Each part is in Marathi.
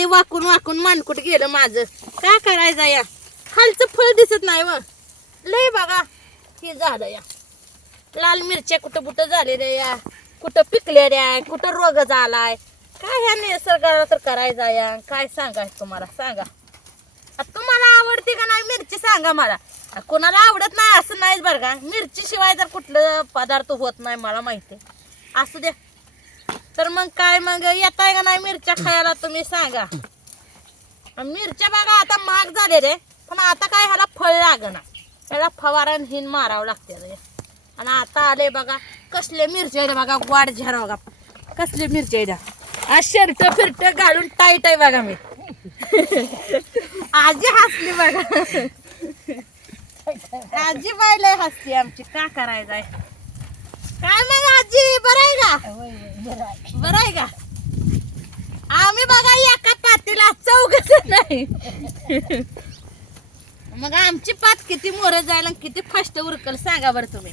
खाली वाकून वाकून मानकुट गेलं माझं. काय करायचं या? खालचं फळ दिसत नाही मग लय बघा हे झालं या. लाल मिरच्या कुठं कुठं झालेल्या या. कुठं पिकलेल्या कुठं रोग झालाय. काय ह्या निसर्गाला तर करायचा या? काय सांगायचं तुम्हाला? सांगा. आता तुम्हाला आवडते का नाही मिरची सांगा मला. कोणाला आवडत नाही असं नाहीच बरं का. मिरची शिवाय तर कुठलं पदार्थ होत नाही मला माहिती असू द्या. तर मग काय मग येताय का नाही मिरच्या खायला तुम्ही सांगा. मिरच्या बघा आता महाग झाले रे. पण आता काय ह्याला फळ लागणार ह्याला फवारण हिन मारावं लागते रे. आणि आता आले बघा कसले मिरच्या आहेत बघा वाढ झारा बघा. कसले मिरच्या आहेत. आज शर्ट फिरट घालून टाईट आहे बघा मी. आजी हसली बघा. आजी बायला हसली आमची. का करायचं आहे काय मग आजी बरं आहे का? बरं आहे का? आम्ही बघा एका पातीला चौघच नाही मग आमची पात किती मोर जायला आणि किती फास्ट उरकल सांगा बरं तुम्ही.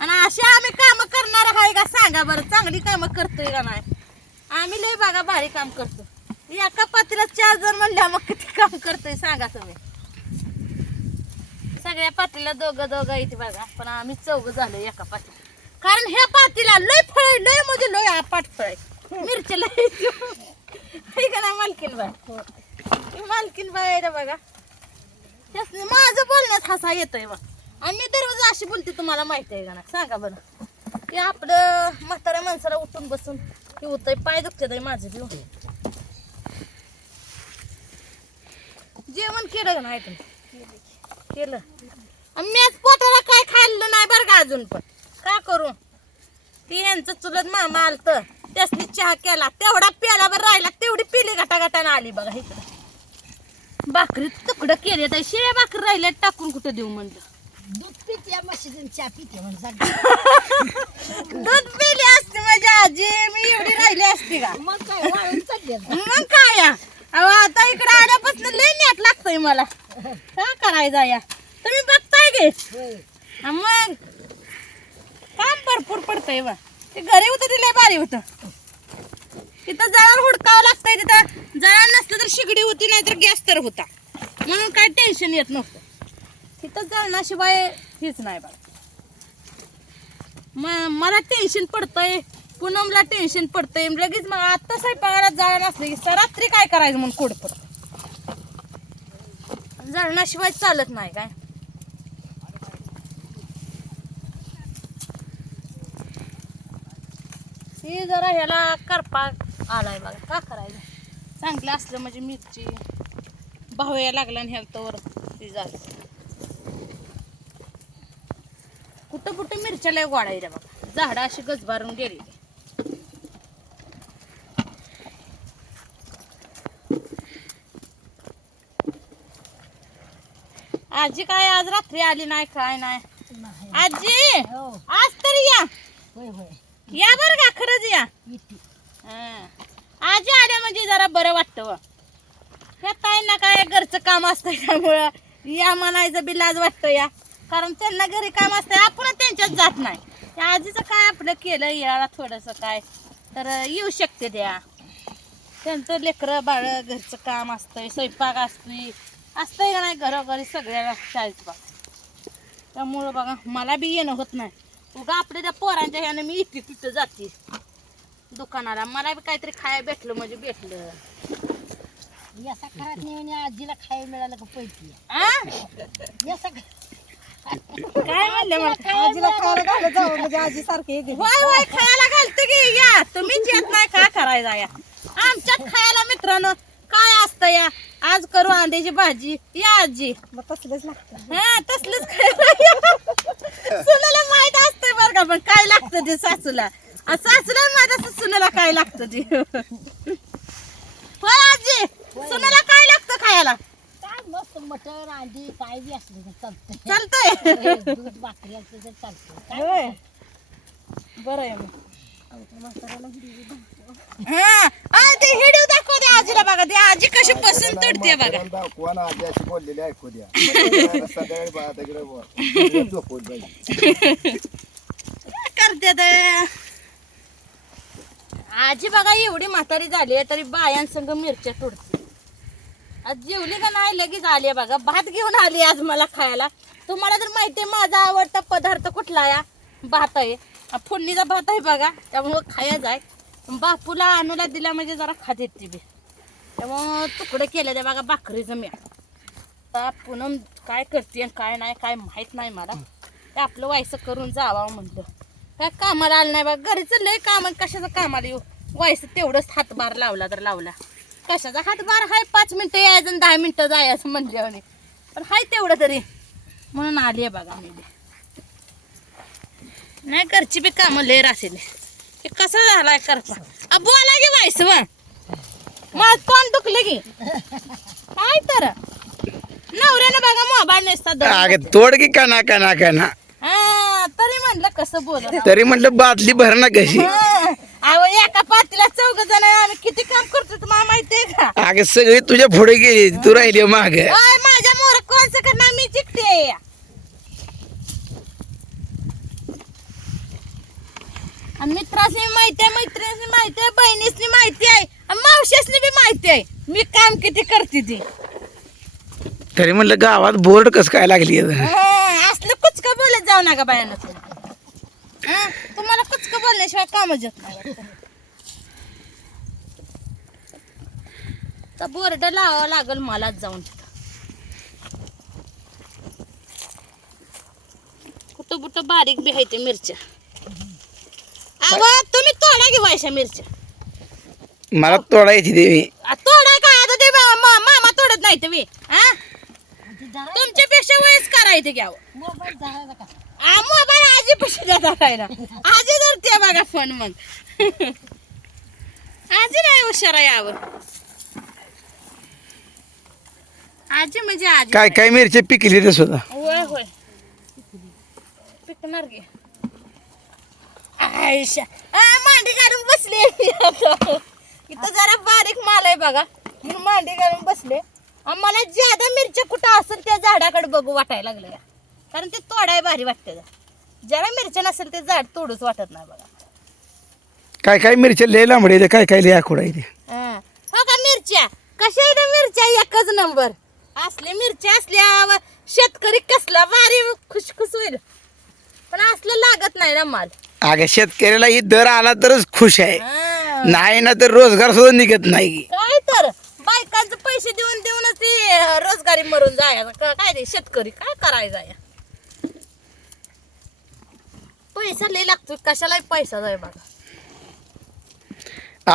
आणि अशी आम्ही काम करणार आहे का सांगा बरं. चांगली कामं करतोय का नाही? आम्ही लय बघा भारी काम करतो एका पातीला चार जण म्हणल्या मग किती काम करतोय सांगा तुम्ही. सगळ्या पातीला दोघं दोघं इथे बघा पण आम्ही चौघ झालो एका पातीला. कारण ह्या पातीला लय फळ आहे, लय म्हणजे लय आपाट फळ आहे. मिरची लय आहे. का मालकीन बाय मालकीन बाय आहे रे बघा. त्यासनी माझं बोलण्यात हसा येतोय बा आणि मी दररोज अशी बोलते तुम्हाला माहिती आहे का ना सांगा बरं. की आपलं म्हाताऱ्या माणसाला उठून बसून हे होतंय पाय दुखते आहे माझं देऊ जेवण केलं का नाही तुम्ही? केलं. आणि मीच पोटाला काय खाल्लं नाही बरं का अजून पण? का करू? ती यांचं चुलत मामा आलत. त्यासनी चहा केला. तेवढा प्याला बरं राहिला तेवढी पिली गटागटानं आली बघा इकडं. भाकरी तुकडं केले तर शिळ्या भाकरी राहिल्या टाकून कुठं देऊ म्हणलं? दूध पिते म्हशीचं चहा पिते म्हणजे दूध पिली असते माझी आजी. मी एवढी राहिली असती का? मग काय मग काय आता इकडे आल्यापासून लय नेट लागतंय मला. काय करायचं या? तुम्ही बघताय गे मग काम भरपूर पडतंय बा ते घरी होतं ते लय भारी होतं. तिथं जळण हुडकावं लागतंय तिथं. जळण नसलं तर शिगडी होती नाही तर गॅस तर होता. म्हणून काय टेन्शन येत नव्हतं. तिथं जळणाशिवाय हेच नाही बघा. म मला टेन्शन पडतंय. पूनमला टेन्शन पडतंय. लगेच मग आत्ता स्वयंपाकाला जाळण असलं की रात्री काय करायचं म्हणून कोडपड जळणाशिवाय चालत नाही काय. ही जरा ह्याला करपा आलाय बघा. का करायचं? चांगलं असलं म्हणजे मिरची भाव या लागला आणि ह्याला ती झालं कुठं कुठं मिरच्या लय वाढायच्या बघा झाडं अशी गजबारून गेली. आजी काय आज रात्री आली नाही काय नाही? आजी हो. आज तरी या. होय होय. या बरं का खरंच या आजी आल्या म्हणजे जरा बरं वाटतं व ह्या ताईंना काय घरचं काम असतं त्यामुळं या म्हणायचं बी लाज वाटतं या. कारण त्यांना घरी काम असतं आपण त्यांच्यात जात नाही. आजीचं काय आपलं केलं याला थोडंसं काय तर येऊ शकते त्या त्यांचं लेकरं बाळ घरचं काम असतंय स्वयंपाक असतोय. असतंय का नाही घरोघरी सगळ्याला शाळेत बघ. त्यामुळं बघा मला बी येणं होत नाही. उगा आपल्या त्या पोरांच्या ह्यानं मी इथे तिथं जाते. दुकानाला. मला बी काहीतरी खायला भेटलं म्हणजे भेटलं. नेऊन या आजीला खायला मिळालं का पैकी? काय म्हणलं मला? आजीला खायला घालत म्हणजे आजी सारखे खायला घालते की? या तुम्हीच येत नाही. काय करायचा या? आमच्यात खायला मित्रांनो काय असतं या? आज करू अंड्याची भाजी. या आजी. मग तसलेच लागतं. हा तसलंच खायला. सुनेला माहीत असतंय बरं का पण काय लागतं ते सासूला? सासूला माहीत असतं सुनेला काय लागतं ते? होय आजी सुनेला काय लागतं खायला? काय मस्त मटण अंडी काय बी असलं तर चालतंय. चालतंय. होय, दूध भाकरी असलं तर चालतंय. काय होय. बरं आहे मग. आमच्या म्हाताऱ्याला हिरवी भाकरी. हा. आ, ते व्हिडिओ दाखव दे आजीला बघा. ते आजी कशी बसून तुटते बघा. दाखवा ना आधी अशी बोललेली ऐकू द्या. बा तिकडे. झोपवत जाईल. करते ते आजी बघा एवढी म्हातारी झाली आहे तरी बायांसंग मिरच्या तोडते. आज जेवली का नाही लगेच आली आहे बघा. भात घेऊन आली आज मला खायला. तुम्हाला तर माहिती आहे माझा आवडता पदार्थ कुठला आहे? भात आहे. हा फोडणीचा भात आहे बघा. त्यामुळं खाया जाय बापूला आणूला दिला म्हणजे जरा खात येते बी. त्यामुळं तुकडं केलं ते बघा भाकरीचं मी. आता पुनम काय करते आणि काय नाही काय माहीत नाही मला. ते आपलं व्हायचं करून जावं म्हटलं काय कामाला आलं नाही बा. घरीच लय काम कशाचं कामाला येऊ? व्हायचं तेवढंच हातभार लावला तर लावला. कशाचा हातभार? हाय पाच मिनटं यायचं आणि दहा मिनटं जायचं म्हणल्याने पण हाय तेवढं तरी. म्हणून आली आहे बघा मी. नाही घरची बी कामं लय राहतील. हे कसं झालाय करता बोला की व्हायचं वा माझं तोंड दुखलं की. काय तर? नवऱ्यानं बघा मोबाईल नसतात अगं तोड की कना कणा कणा. कसं बोल तरी म्हटलं बादली भर ना कशी अहो एका पातीला चौघ जण आम्ही. किती काम करतो तुम्हाला माहितीये का? अगं सगळी तुझ्या पुढे गेली. तू राहिली माग. ओय, माझ्या मोर कोण करणार मी चिकते आणि मित्रासनी माहिती आहे मैत्रिणीसनी माहिती आहे बहिणीसनी माहिती आहे आणि मावशासनी बी माहिती आहे. मी काम किती करते ती. तरी म्हटलं गावात बोर्ड कस काय लागली आहे? हा, असलं कुचक बोलत जाऊ नका बायानं. हा, तुम्हाला कुचक बोलल्याशिवाय कामच येत नाही वाटतं. तर बोर्ड लावावं लागल मलाच जाऊन कुठं कुठं बारीक बी आहे ते मिरच्या. अहो तुम्ही तोडा की व्हायच्या मिरच्या. मला तोडायची देवी आ, तोडा काय आता ते मा- मा- मामा तोडत नाही तुम्ही हा? ती तुमच्यापेक्षा वयस करायचं घ्यावं. मोबाईल धरायचा का आ, मोबाईल आजी पशी जात राहिला आजी धरते बघा फोन मग. आजी नाही हुशार आहे यावर आजी म्हणजे आजी. काय काय मिरच्या पिकली रे सुद्धा? होय होय. पिकणार गे आयशा आ, मांडी घालून बसले. इथं जरा बारीक माल आहे बघा. म्हणून मांडी घालून बसले. आणि मला ज्यादा मिरच्या कुठं असेल त्या झाडाकडे बघू वाटायला लागलं कारण ते तोडाय भारी वाटते ज्याला मिरच्या नसेल ते झाड तोडूच वाटत नाही बघा. काय काय मिरच्या? लय लांबडे आहेत, काय काय लय आखोड आहे ते. हा. हो का मिरच्या? कशा आहेत त्या मिरच्या? एकच नंबर. असले मिरच्या असल्या शेतकरी कसला भारी खुशखुश होईल. पण असलं लागत नाही ना माल. अगं शेतकऱ्याला ही दर आला तरच खुश आहे. हा. नाही ना तर रोजगार सुद्धा निघत नाही. काय तर? बायकांचे पैसे देऊन देऊनच ती अं, रोजगारी मरून जायचं का- काय ते शेतकरी? काय करायचं या पैसा लय लागतो कशालाही पैसा जाय बघा.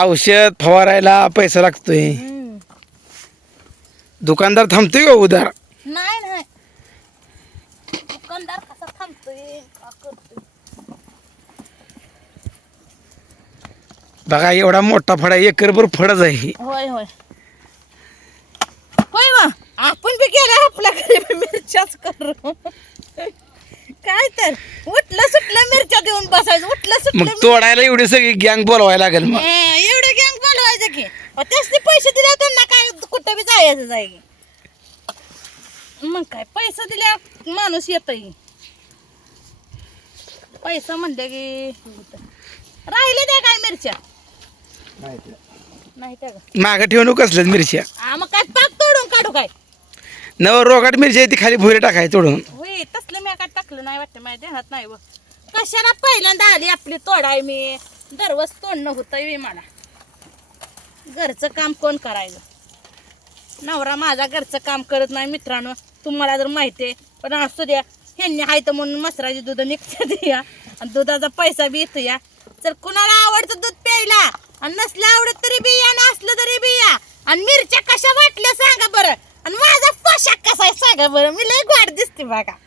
औषध फवारायला पैसा लागतोय. दुकानदार थांबतोय का उधार? नाही नाही. दुकानदार कसा थांबतोय का करतोय? बघा एवढा मोठा फड आहे एकरभर फडच आहे. होय होय. होय वा आपण बी गेला आपल्या घरी बी मिरच्याच करू. काय तर? उठलं सुटलं मिरच्या देऊन बसायचं उठलं मग सुटलं तोडायला एवढी सगळी गँग बोलवायला लागेल मग. हा, एवढं गँग बोलवायचं की. अहो, त्यासनी पैसे दिले त्यांना काय कुठं बी जायचं जाय मग काय पैसा दिल्या माणूस येतोय. पैसा म्हणलं की राहिले त्या काय मिरच्या? नाही त्या का मागं ठेवून कसल्याच मिरच्या? हा मग काय पाक तोडून काढू काय? नव रोगाट मिरची आहे ती खाली भुरे टाकाय तोडून होय तसलं मी काय टाकलं नाही वाटते माझ्या देहात नाही व कशाला पहिल्यांदा आली आपली तोडाय मी? दररोज तोडणं होतंय मी मला. घरचं काम कोण करायचं? नवरा माझा घरचं काम करत नाही मित्रांनो. तुम्हाला जर माहिती आहे पण असू द्या ह्यांनी हायत तर म्हणून मसराची दूध निघते या. आणि दुधाचा पैसा बी येतो या. जर कुणाला आवडतं दूध प्यायला आणि नसलं आवडत तरी बी या नसलं तरी बी या. आणि मिरच्या कशा वाटल्या सांगा बरं. आणि माझा पोशाख कसा आहे सांगा बरं. मी लय गोड दिसते बघा.